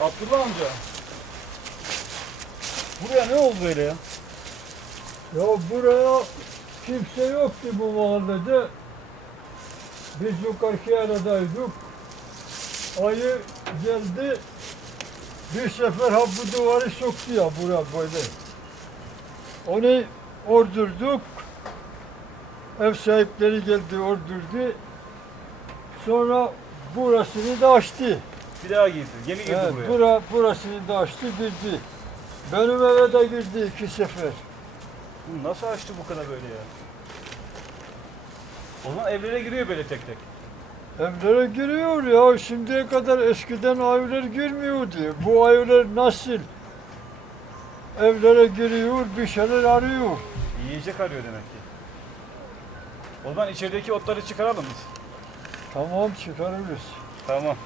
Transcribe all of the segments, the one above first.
Abdullah amca. Buraya ne oldu böyle ya? Ya buraya kimse yoktu bu mahallede. Biz yukarıki aradaydık. Ayı geldi. Bir sefer ha bu duvarı soktu ya buraya böyle. Onu ordurduk. Ev sahipleri geldi ordurdu. Sonra burasını da açtı. Bir daha girdi. Yeni girdi Evet, buraya. burasını da açtı girdi. Benim eve de girdi 2 sefer. Bu nasıl açtı bu kadar böyle ya? O zaman evlere giriyor böyle tek tek. Evlere giriyor ya. Şimdiye kadar eskiden evler girmiyordu. Bu evler nasıl? Evlere giriyor, bir şeyler arıyor. Yiyecek arıyor demek ki. O zaman içerideki otları çıkaralım biz. Tamam çıkarırız. Tamam.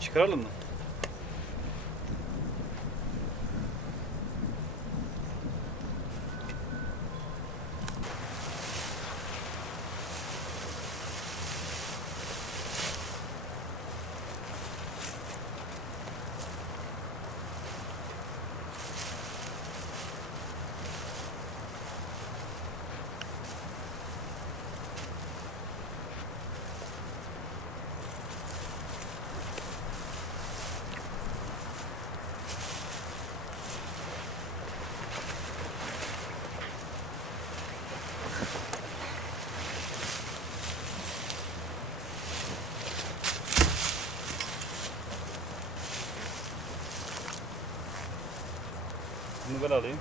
Çıkaralım mı? Bunu ben alayım.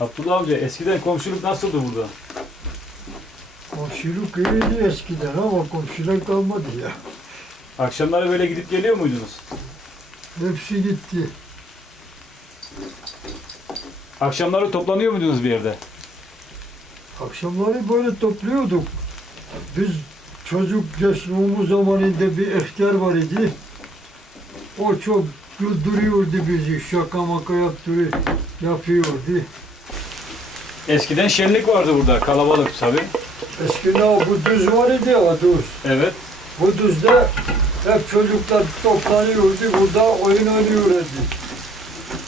Abdullah amca eskiden komşuluk nasıldı burada? Komşuluk iyiydi eskiden ama komşular kalmadı ya. Akşamları böyle gidip geliyor muydunuz? Hepsi gitti. Akşamları toplanıyor muydunuz bir yerde? Akşamları böyle topluyorduk. Biz çocuk gençliğimiz zamanında bir ihtiyar var idi. O çok güldürüyordu bizi, şaka maka yapıyordu. Eskiden şenlik vardı burada, kalabalık tabii. Eskiden bu düz var idi ya, düz. Evet. Bu düzde hep çocuklar toplanıyordu, burada oyun oynuyordu.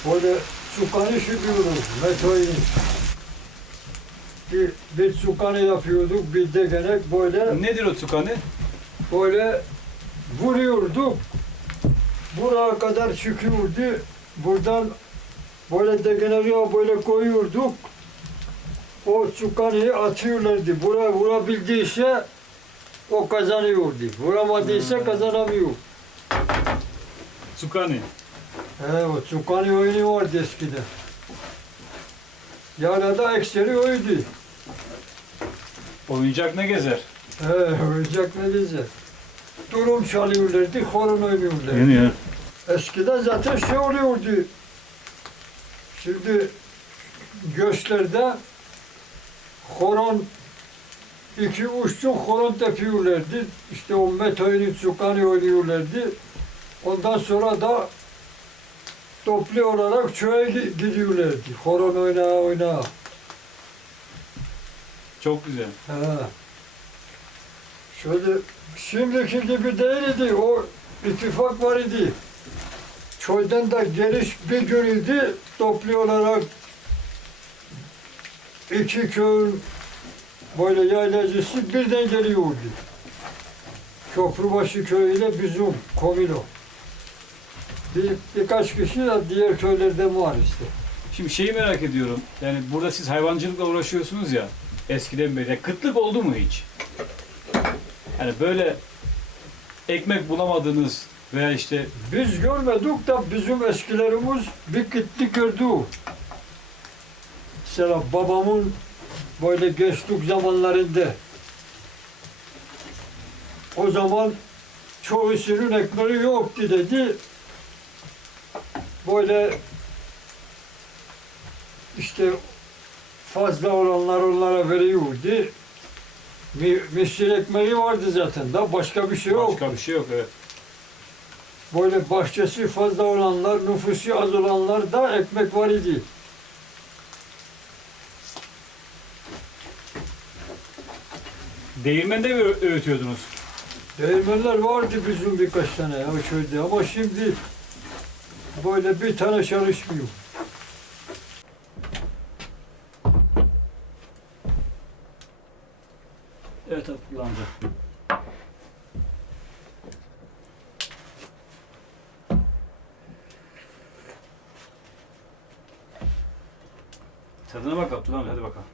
Böyle çukanı şükürüyoruz, metoyu. Bir çukanı yapıyorduk, bir de gene böyle Nedir o tukanı? böyle vuruyorduk. Buraya kadar çıkıyordu. Buradan böyle degeneriye böyle koyuyorduk. O çukanı atıyorlardı. Buraya vurabildiyse o kazanıyordu. Vuramadıysa kazanamıyor. Tukani. He, o çukanı oyunu vardı eskiden. Yalada ekseri oydu. Oyuncak ne gezer? He, oyuncak ne güzel. Durum çalıyorlardı, horon oynuyorlardı. Yeniyor. Eskiden zaten şey oluyordu. Şimdi göçlerde horon, iki uççu horon tepiyorlardı. İşte o metoyunu çukanı oynuyorlardı. Ondan sonra da toplu olarak köye gidiyorlardı. Horon oyna. Çok güzel. He. Şöyle şimdiki gibi değildi. O ittifak var idi. Köyden de geliş bir gün idi. Toplu olarak iki köyün böyle yaylacısı birden geliyordu. Köprübaşı köyüyle bizim komilo. Birkaç kişi de diğer köylerden var işte. Şimdi şeyi merak ediyorum. Yani burada siz hayvancılıkla uğraşıyorsunuz ya eskiden beri. Ya kıtlık oldu mu hiç? Yani böyle ekmek bulamadığınız veya işte Biz görmedik de bizim eskilerimiz bir gitti gördü. Mesela babamın böyle gençlik zamanlarında o zaman çoğusunun ekmeği yoktu dedi. Böyle işte fazla olanlar onlara veriyordu. Misir ekmeği vardı zaten da başka bir şey yok. başka bir şey yok, evet. Böyle bahçesi fazla olanlar, nüfusu az olanlar da ekmek var idi. Değirmende mi öğütüyordunuz? Değirmenler vardı bizim birkaç tane ya köyde ama şimdi böyle bir tane çalışmıyor. Evet Abdullah amca. Tadına bak Abdullah amca, hadi bakalım.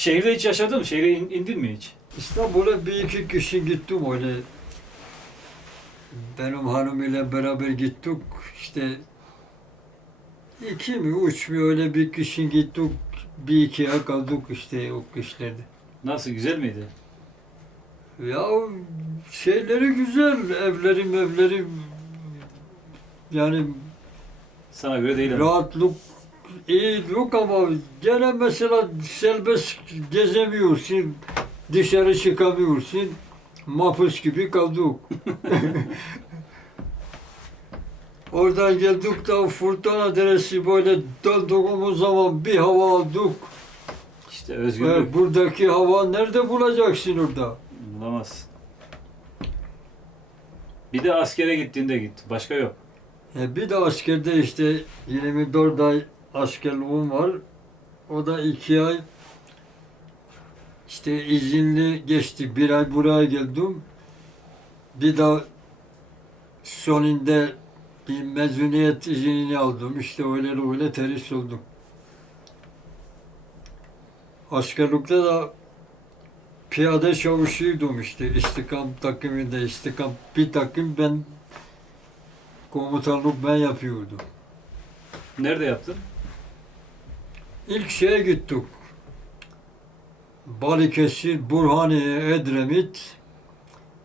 Şehirde hiç yaşadın mı? Şehre indin mi hiç? İstanbul'a bir iki kişi gittim öyle. Benim hanım ile beraber gittik. İşte iki mi üç mü öyle bir kişi gittik. Bir iki ay kaldık işte o kışlarda. Nasıl, güzel miydi? Ya şeyleri güzel, evleri yani Sana göre değil ama. rahatlık iyi yok ama gene mesela serbest gezemiyorsun, dışarı çıkamıyorsun, mahpus gibi kaldık. Oradan geldik de Furtana Deresi böyle döndüğümüz zaman bir hava aldık. İşte özgürlük. Buradaki hava nerede bulacaksın orada? Bulamazsın. Bir de askere gittiğinde git. Başka yok. Bir de askerde işte 24 ay askerliğim var. O da 2 ay işte izinli geçti. 1 ay buraya geldim. Bir daha sonunda bir mezuniyet iznini aldım. İşte öyle terhis oldum. Askerlikte de piyade çavuşuydum işte. İstikam takımında istikam bir takım ben komutanlık ben yapıyordum. Nerede yaptın? İlk şeye gittik. Balıkesir, Burhaniye, Edremit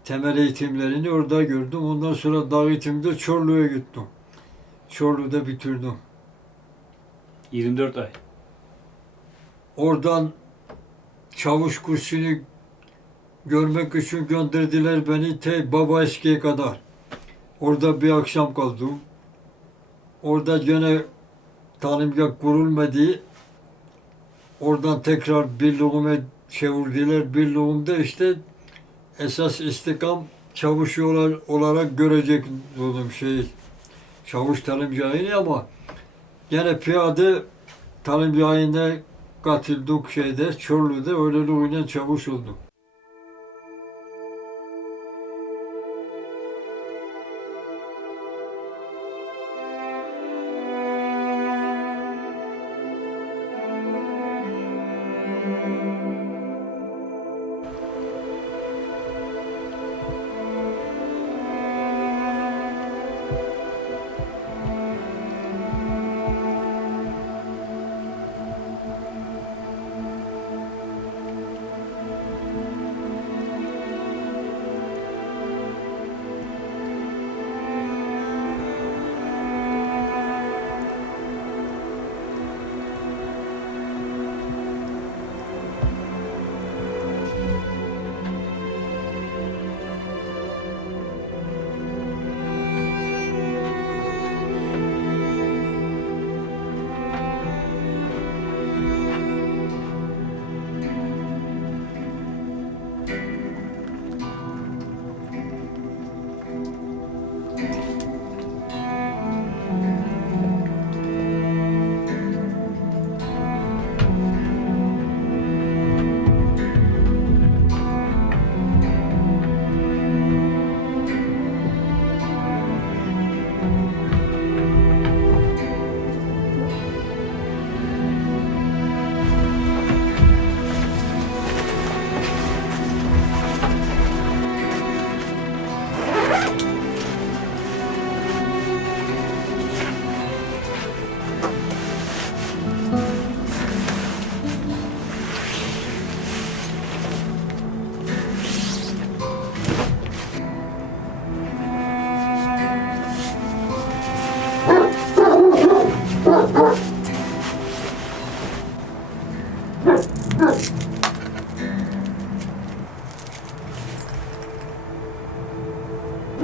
temel eğitimlerini orada gördüm. Ondan sonra dağ eğitimde Çorlu'ya gittim. Çorlu'da bitirdim. 24 ay. Oradan çavuş kursunu görmek için gönderdiler beni Baba Eski'ye kadar. Orada bir akşam kaldım. Orada gene tanımgah kurulmadı. Oradan tekrar birliğime çevirdiler. Birliğimde işte esas istikam çavuş olarak görecek oldum çavuş talimcahini ama gene piyade talimcahine katıldık Çorlu'da öyle çavuş olduk.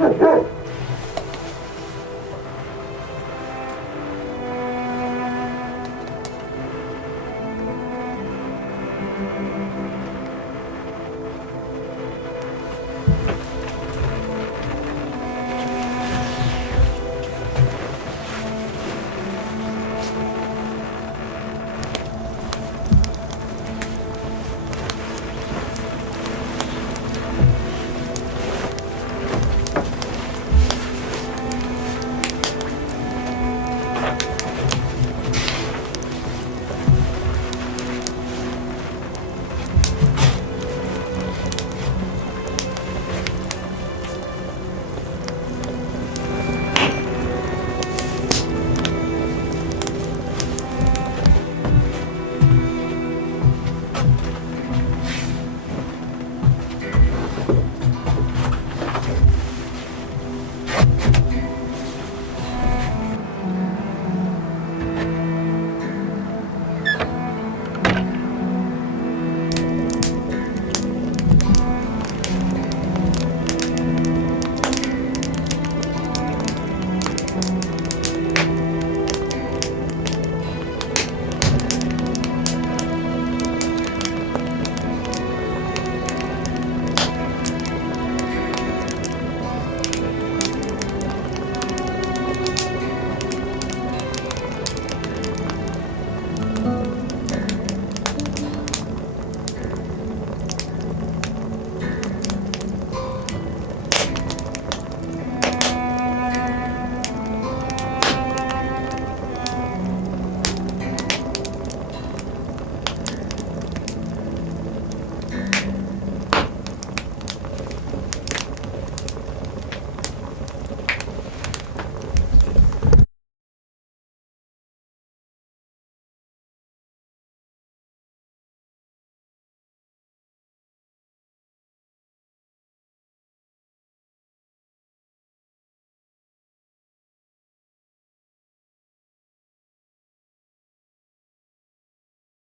Evet.